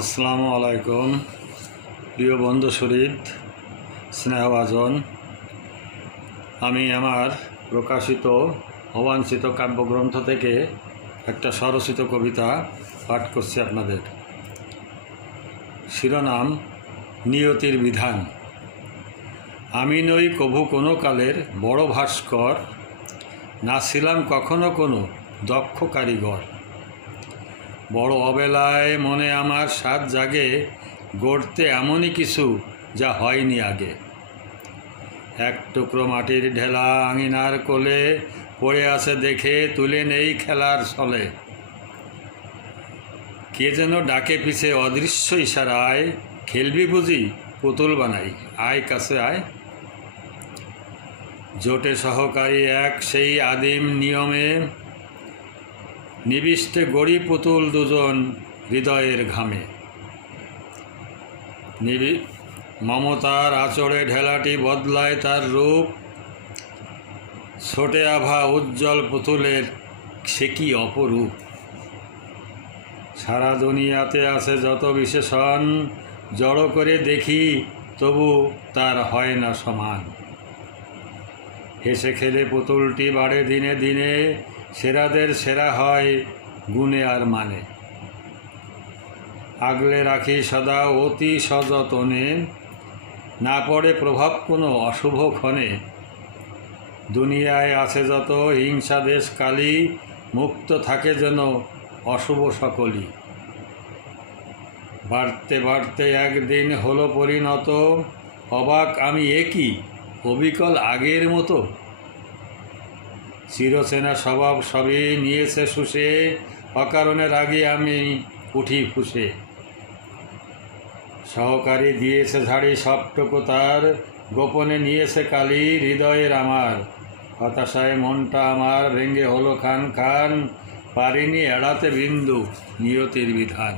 আসসালামু আলাইকুম প্রিয় বন্ধু শরীদ স্নেহভাজন। আমি আমার প্রকাশিত অবাঞ্ছিত কাব্যগ্রন্থ থেকে একটা স্বরচিত কবিতা পাঠ করছি আপনাদের। শিরোনাম নিয়তির বিধান। আমি নই কভু কোনো কালের বড় ভাস্কর, না ছিলাম কখনো কোনো দক্ষ কারিগর। বড় অবেলায় মনে আমার সাধ জাগে গড়তে এমনই কিছু যা হয়নি আগে। এক টুকরো মাটির ঢেলা আঙিনার কোলে পড়ে আছে দেখে তুলে নেই খেলার ছলে। কে যেন ডাকে পিছে অদৃশ্য ইশারায়, খেলবি বুঝি পুতুল বানাই, আয় কাছে আয়। জোটে সহকারী এক সেই আদিম নিয়মে, নিবিষ্টে গড়ি পুতুল দুজন হৃদয়ের ঘামে। মমতার আচরে ঢেলাটি বদলায় তার রূপ, ছোটে আভা উজ্জ্বল পুতুলের সে কি অপরূপ। সারা দুনিয়াতে আছে যত বিশেষণ, জড়ো করে দেখি তবু তার হয় না সমান। হেসে খেলে পুতুলটি বাড়ে দিনে দিনে, সেরাদের সেরা হয় গুণে আর মানে। আগলে রাখি সদা অতি সযতনে, না পড়ে প্রভাব কোনো অশুভ ক্ষণে। দুনিয়ায় আছে যত হিংসা দেশ কালী, মুক্ত থাকে যেন অশুভ সকলই। বাড়তে বাড়তে একদিন হলো পরিণত, অবাক আমি একই অবিকল আগের মতো। চিরচেনা স্বভাব সবই নিয়েছে শুষে, অকারণে রাগে আমি উঠি ফুসে। সহকারী দিয়েছে ঝাড়ি সবটুকু তার, গোপনে নিয়েছে কালি হৃদয়ের আমার। হতাশায় মনটা আমার ভেঙে হলো খান খান, পারিনি এড়াতে বিন্দু নিয়তির বিধান।